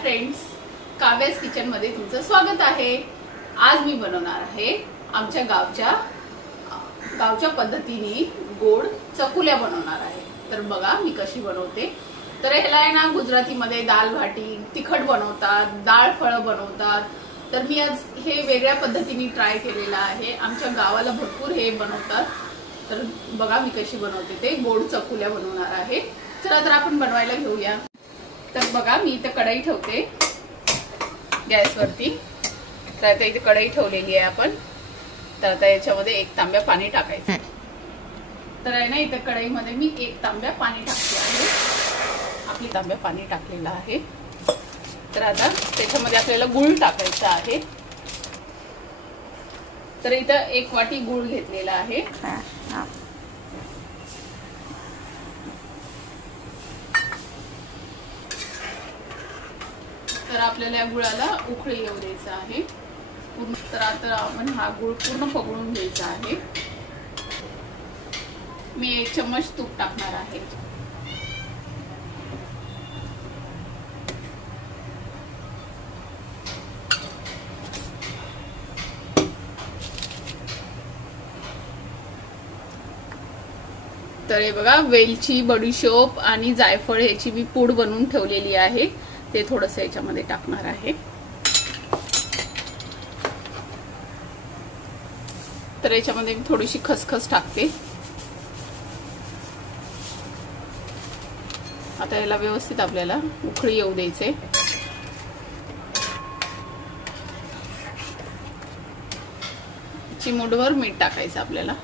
Friends, काव्यास kitchen मध्ये तुमचं स्वागत आहे। आज मी बनवणार आहे आमच्या गावच्या पद्धतीने गोड चकुल्या बनवणार आहे। तर बघा मी कशी बनवते। तर ह्याला आहे ना गुजरातीमध्ये दाल भाटी तिखट बनवतात, डाळ फळं बनवतात। तर मी आज हे वेगळ्या पद्धतीने ट्राय केलेलं आहे। आमच्या गावाला भरपूर हे बनवतात। तर बघा मी कशी बनवते ते गोड चकुल्या बनवणार आहे। चला तर आपण बनवायला घेऊया। तर बघा मी इथे कढई ठेवते गॅसवरती। तर आता इथे कढई ठेवलेली आहे आपण। तर आता याच्यामध्ये 1 तांब्या पाणी टाकायचं। तर आहे ना इथे कढईमध्ये मी 1 तांब्या पाणी टाकले आहे। आपली तांब्या पाणी टाकलेलं आहे। तर आता त्याच्यामध्ये आपल्याला गूळ टाकायचा आहे। तर इथं 1 वाटी गूळ घेतलेला आहे। तर आपल्याला या गुळाला उकळी येऊ द्यायचं आहे। तर आता आपण हा गुळ पूर्ण पगळून घ्यायचा आहे। मी 1 चम्मच तूप टाकणार आहे। तर हे बघा वेलची, बडीशोप आणि जायफळ याची मी पूड बनवून ठेवलेली आहे। ते थोडंसं याच्यामध्ये टाकणार आहे। तर याच्यामध्ये मी थोडीशी खसखस टाकते। आता याला व्यवस्थित आपल्याला उकळी येऊ द्यायचे। चिमूटभर मीठ टाकायचं आपल्याला।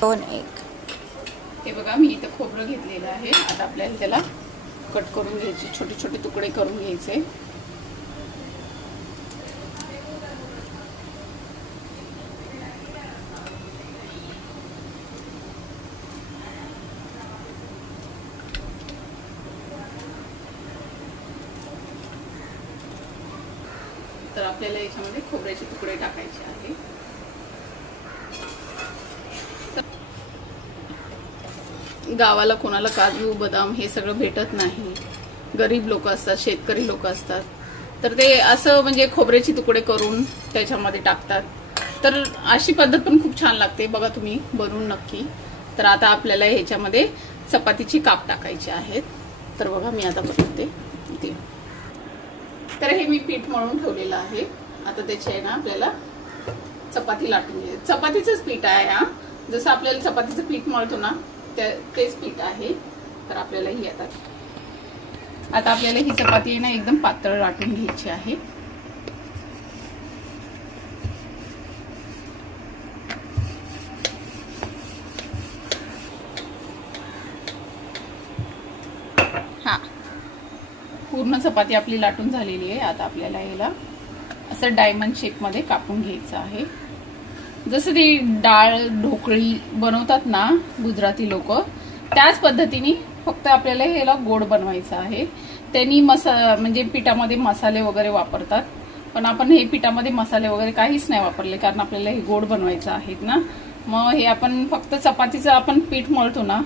2-1 हे बघा मी इथं खोबरं घेतलेलं आहे। आता आपल्याला त्याला कट करून घ्यायचे, छोटे छोटे तुकडे करून घ्यायचे। तर आपल्याला याच्यामध्ये खोबऱ्याचे तुकडे टाकायचे आहे। गावाला कोणाला काजू बदाम हे सगळं भेटत नाही। गरीब लोक असतात, शेतकरी लोक असतात। तर ते असं म्हणजे खोबऱ्याचे तुकडे करून त्याच्यामध्ये टाकतात। तर अशी पद्धत पण खूप छान लागते, बघा तुम्ही बनवून नक्की। तर आता आपल्याला ह्याच्यामध्ये चपातीची काप टाकायची आहेत। तर बघा मी आता बनवते ते। तर हे मी पीठ मळून ठेवलेलं आहे। आता त्याची आहे ना आपल्याला चपाती लाटून घ्यायची। चपातीचंच पीठ आहे हा, जसं आपल्याला चपातीचं पीठ मळतो ना तेच पीठ आहे। तर आपल्याला ही आता आपल्याला ही चपाती आहे ना एकदम पातळ लाटून घ्यायची आहे। पूर्ण चपाती आपली लाटून झालेली आहे। आता आपल्याला याला असं डायमंड शेप मध्ये कापून घ्यायचं आहे। जसं ती डाळ ढोकळी बनवतात ना गुजराती लोक, त्याच पद्धतीने फक्त आपल्याला ह्याला गोड बनवायचं आहे। त्यांनी म्हणजे पिठामध्ये मसाले वगैरे वापरतात, पण आपण हे पिठामध्ये मसाले वगैरे काहीच नाही वापरले, कारण आपल्याला हे गोड बनवायचं आहे ना। मग हे आपण फक्त चपातीचं आपण पीठ मळतो ना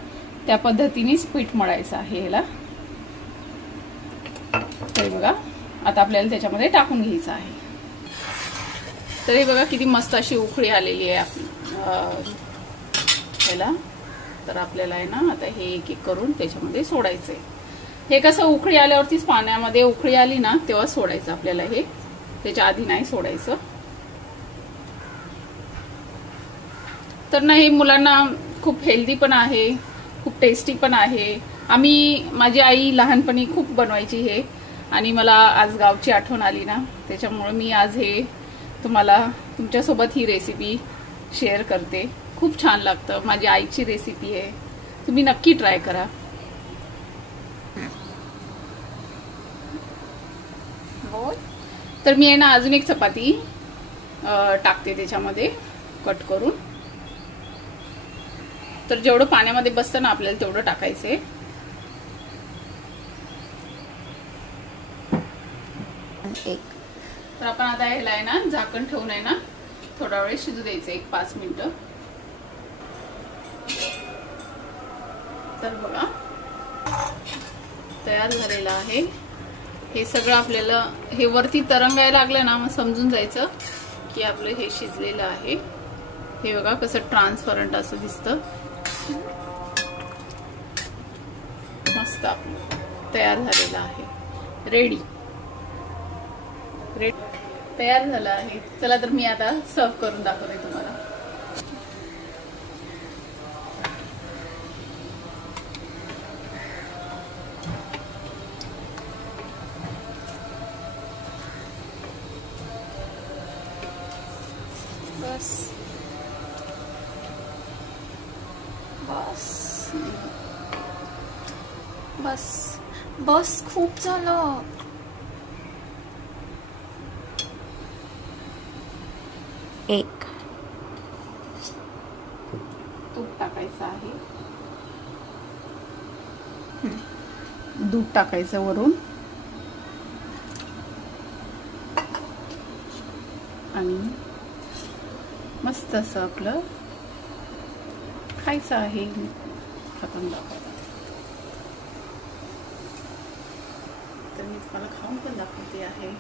त्या पद्धतीनेच पीठ मळायचं आहे ह्याला। तर बघा आता आपल्याला त्याच्यामध्ये टाकून घ्यायचं आहे। तर हे बघा किती मस्त अशी उकळी आलेली आहे आपली ह्याला। तर आपल्याला आहे ना आता हे एक एक करून त्याच्यामध्ये सोडायचंय। हे कसं उकळी आल्यावरतीच पाण्यामध्ये उकळी आली ना तेव्हा सोडायचं आपल्याला, हे त्याच्या आधी नाही सोडायचं। तर ना हे मुलांना खूप हेल्दी पण आहे, खूप टेस्टी पण आहे। माझी आई लहानपणी खूप बनवायची हे, आणि मला आज गावची आठवण आली ना, त्याच्यामुळे मी आज हे तुमच्यासोबत ही रेसिपी शेअर करते। खूप छान लागतं, माझी आईची रेसिपी आहे, तुम्ही नक्की ट्राय करा। तर मी आहे ना अजून एक चपाती टाकते त्याच्यामध्ये कट करून। तर जेवढं पाण्यामध्ये बसतं ना आपल्याला तेवढं टाकायचंय। तर आपण आता ह्याला आहे ना झाकण ठेवून आहे ना थोडा वेळ शिजू द्यायचं, 1-5 मिनिटं। तर बघा तयार झालेलं आहे। हे सगळं आपल्याला हे वरती तरंगायला लागलं ना, मग समजून जायचं की आपलं हे शिजलेलं आहे। हे बघा कसं ट्रान्सपरंट असं दिसतं। मस्त आपलं तयार झालेलं आहे। रेडी तयार झालं आहे। चला तर मी आता सर्व करून दाखवते तुम्हाला। बस बस बस बस खूप झालं। एक तूप टाकायचं आहे, दूध टाकायचं वरून आणि मस्त असं आपलं खायचं आहे। खाऊन दाखवते तर मी तुम्हाला खाऊन पण दाखवते आहे।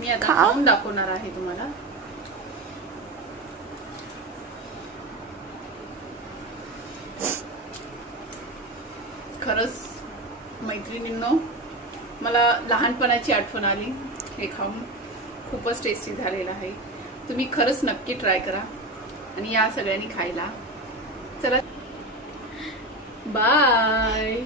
मी आता खाऊन दाखवणार आहे तुम्हाला। खरंच मैत्रिणींनो, मला लहानपणाची आठवण आली। हे खाऊन खूपच टेस्टी झालेलं आहे। तुम्ही खरंच नक्की ट्राय करा आणि या सगळ्यांनी खायला। चला बाय।